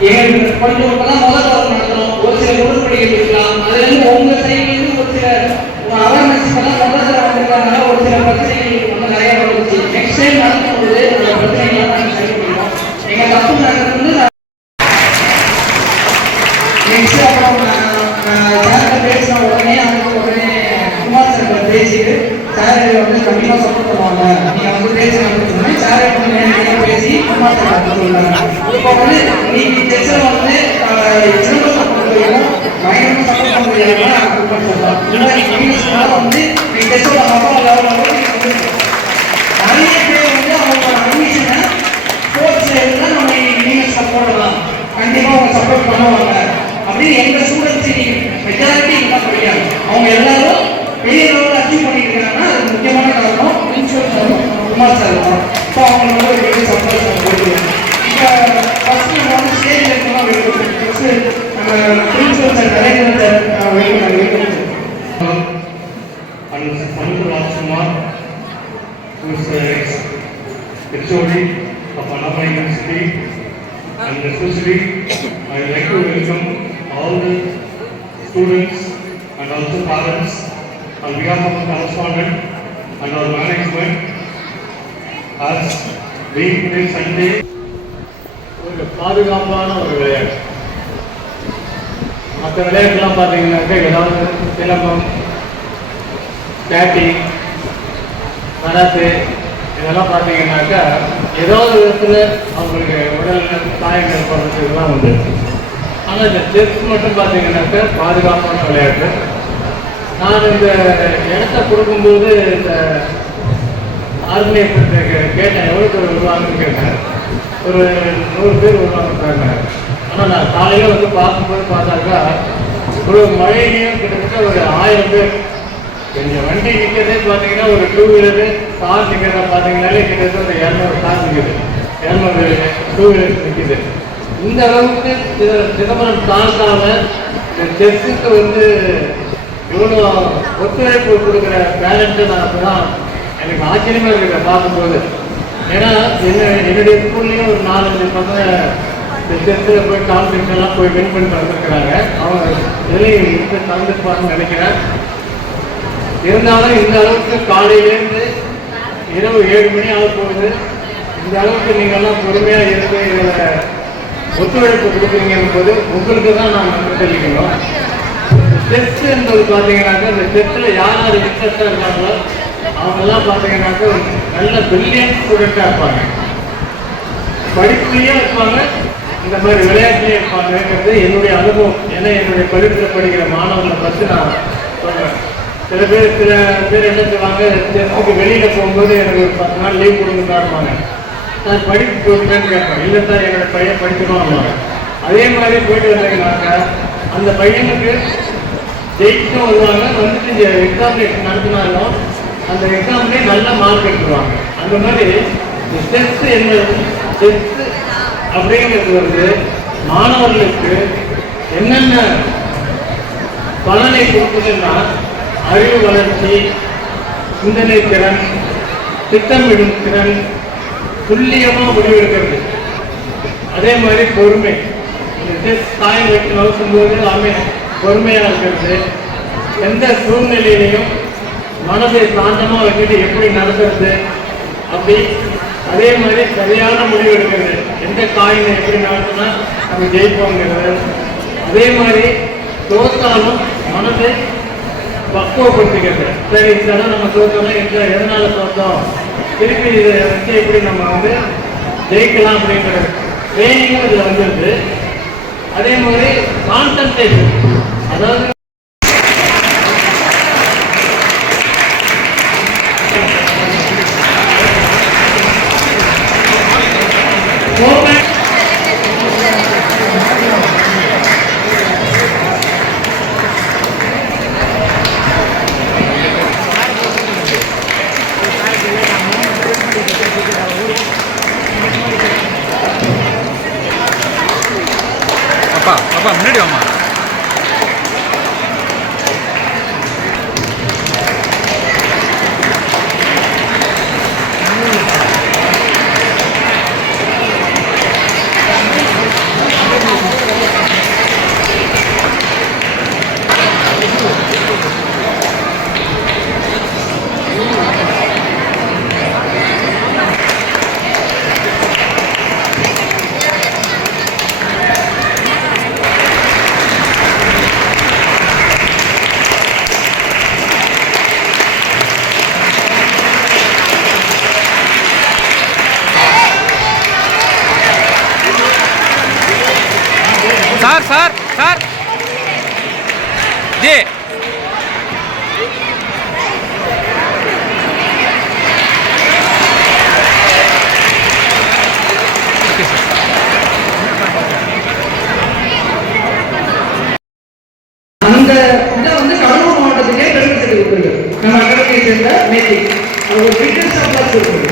கொஞ்சம் இப்பதான் முதல் வாரம் நடத்தணும், ஒரு சில உடன்படிகள் இருக்கலாம். அதுல இருந்து உங்க சைட்லேருந்து ஒரு சில அவேர்னஸ் இப்பதான் முதல்ல வந்திருக்காங்க, ஒரு சில பிரச்சனைகள் வந்து நிறைய வந்துச்சு. நெக்ஸ்ட் டைம் நடக்கும்போது அந்த பிரச்சனைகள்லாம் நாங்கள் சரி பண்ணிடுவோம். எங்க தப்பு நடக்கிறது நெக்ஸ்ட் அப்புறம் சார்கிட்ட பேசின உடனே குமார் சார் பேசிட்டு சார் வந்து கண்டிப்பாக சப்போர்ட் பண்ணுவாங்க, நீங்க வந்து பேசுறாங்க சார் பேசி குமார் சார் சொல்லுவாங்க. இப்போ வந்து நீங்க டெஸ்ட்ல வந்து சிறப்பு சப்போர்ட் செய்யணும், பயங்கரமா சப்போர்ட் பண்ண முடியாம குமார் சொல்லலாம். இங்கிலீஷ்னால வந்து நீங்க டெஸ்ட்ல அப்பா லெவலில் நிறைய பேர் வந்து அவங்க அட்மிஷனை ஸ்போர்ட்ஸ்ல இருந்தால் நம்ம இங்கிலீஷ்ல போடலாம், கண்டிப்பா அவங்க சப்போர்ட் பண்ணுவாங்க அப்படின்னு எங்க ஸ்டூடெண்ட்ஸ் மெஜாரிட்டி என்ன படிக்காங்க. அவங்க எல்லாரும் பெரிய லெவலில் அச்சீவ் பண்ணிட்டு இருக்காங்கன்னா அது முக்கியமான காரணம் பிரின்சிபல் சார் குமார் சார் தான். ஸோ அவங்களுக்கு வந்து ஒரு பெரிய சப்போர்ட் கொடுக்குறோம். இப்போ ஃபர்ஸ்ட் நம்ம வந்து ஸ்டேஜில் இருக்கணும் வைக்கணும். ஃபர்ஸ்ட் நம்ம பிரின்சிபல் சார் கலைஞர் சார் வைக்கணும். And Mr. Rajkumar, who is HOD of Annama University, and especially I would like to welcome all the students and also parents on behalf of the correspondent and our management as being today Sunday. ஒரு பாதுகாப்பான ஒரு விளையாட்டு. மற்ற விளையாட்டுலாம் பார்த்தீங்கன்னாக்கா ஏதாவது silambam, skating, karate இதெல்லாம் பார்த்தீங்கன்னாக்கா ஏதாவது விதத்தில் அவங்களுக்கு உடல் காயம் ஏற்படுறது இதெல்லாம் உண்டு. ஆனால் இந்த செஸ் மட்டும் பார்த்தீங்கன்னாக்கா பாதுகாப்பான விளையாட்டு. நான் இந்த இடத்த கொடுக்கும்போது இந்த ஆர்கனைசேஷன் கேட்டேன், எவ்வளோ பேர் வருவாங்கன்னு கேட்டேன். ஒரு 100 பேர் வருவாங்க. ஆனால் நான் காலையில் வந்து பார்க்கும்போது பார்த்தாக்கா ஒரு மழையிலையும் கிட்டத்தட்ட ஒரு 1000 பேர். கொஞ்சம் வண்டி நிற்கிறதே பார்த்தீங்கன்னா ஒரு 2 வீலரு கார் நிற்கிறத பார்த்தீங்கன்னாலே கிட்டத்தட்ட ஒரு 200 கார் நிற்குது, 200 2 வீலர்ஸ் நிற்குது. இந்த அளவுக்கு சிதம்பரம் தாழ்ந்தாம இந்த செஸ்ஸுக்கு வந்து இவ்வளோ ஒத்துழைப்பு கொடுக்குற பேரண்ட்டை நான் அப்போதான் எனக்கு ஆச்சரியமாக இருக்கிற பார்க்கும்போது. ஏன்னா என்னுடைய ஸ்கூல்லையும் ஒரு 4-5 பசங்க இந்த செஸ்ஸில் போய் காம்படிஷன்லாம் போய் வின் பண்ணிட்டு வந்துருக்குறாங்க. அவங்க இதுலேயும் இன்ட்ரெஸ்ட் கலந்துருப்பாங்கன்னு நினைக்கிறேன். இருந்தாலும் இந்த அளவுக்கு காலையிலேருந்து இரவு 7 மணி ஆக போகுது. இந்த அளவுக்கு நீங்கள்லாம் பொறுமையாக இருந்து இதில் ஒத்துழைப்பு கொடுக்குறீங்கும் போது உங்களுக்கு தான் நான் நன்றி தெரிவிக்கணும். செஸ் என்பது பார்த்தீங்கன்னாக்கா இந்த செஸ்ஸில் யார் யார் இன்ட்ரெஸ்டாக இருக்காங்களோ அவங்கெல்லாம் பார்த்தீங்கன்னாக்கா நல்ல பிரில்லியன்ட் ஸ்டூடெண்ட்டாக இருப்பாங்க, படிப்புலேயும் இருப்பாங்க, இந்த மாதிரி விளையாட்டுலேயும் இருப்பாங்கிறது என்னுடைய அனுபவம். ஏன்னா என்னுடைய பள்ளிக்கூடத்தில் படிக்கிற மாணவர்களை பற்றி நான் சொல்கிறேன். சில பேர் என்ன சொல்லுவாங்க, செஸ்ஸுக்கு வெளியில் போகும்போது எனக்கு ஒரு 10 நாள் லீவ் கொடுங்கன்னு இருப்பாங்க. நான் படிப்பு போட்டுன்னு கேட்பேன், இல்லை சார் என்னோட பையன் படிக்கணும். அதே மாதிரி போயிட்டு வந்தாங்கன்னாக்கா அந்த பையனுக்கு ஜெயிச்சும் வருவாங்க, வந்துட்டு எக்ஸாமினேஷன் நடத்தினாலும் அந்த எக்ஸாம்லேயே நல்ல மார்க் எடுத்துருவாங்க. அந்த மாதிரி செஸ் என்பது செஸ் அப்படிங்கிறது வந்து மாணவர்களுக்கு என்னென்ன பலனை கொடுக்குதுன்னா அறிவு வளர்ச்சி, சிந்தனை திறன், திட்டமிடும் திறன், துல்லியமாக முடிவெடுக்கிறது. அதே மாதிரி பொறுமை. இந்த செஸ் காயம் வைத்து நோக்கும்போது பொறுமையாக இருக்கிறது. எந்த சூழ்நிலையிலையும் மனதை சாந்தமாக வச்சுட்டு எப்படி நடக்கிறது அப்படி. அதே மாதிரி சரியான முடிவு எடுக்கிறது. எந்த காயினை எப்படி நடத்தினா நம்ம ஜெயிப்போங்கிறது. அதே மாதிரி தோற்றாலும் மனதை பக்குவப்படுத்திக்கிறது. சரி இதெல்லாம் நம்ம தோற்றோம்னா எதனால தோற்றோம், திருப்பி இதை வச்சு எப்படி நம்ம வந்து ஜெயிக்கலாம் அப்படிங்கிற ட்ரைனிங்கும் இதில் வந்துருது. அதே மாதிரி கான்சன்ட்ரேஷன், அதாவது அப்பா முன்னாடி வாமா. சார் ஜி அந்த இதை வந்து கடலூர் மாவட்டத்துக்கே பெருமை சேர்த்து கொடுத்துருக்கு நம்ம அகாடமியை சேர்ந்த மேத்தி அது ஒரு ஃபிட்னஸ் அப்ளாஸ் இருக்குது.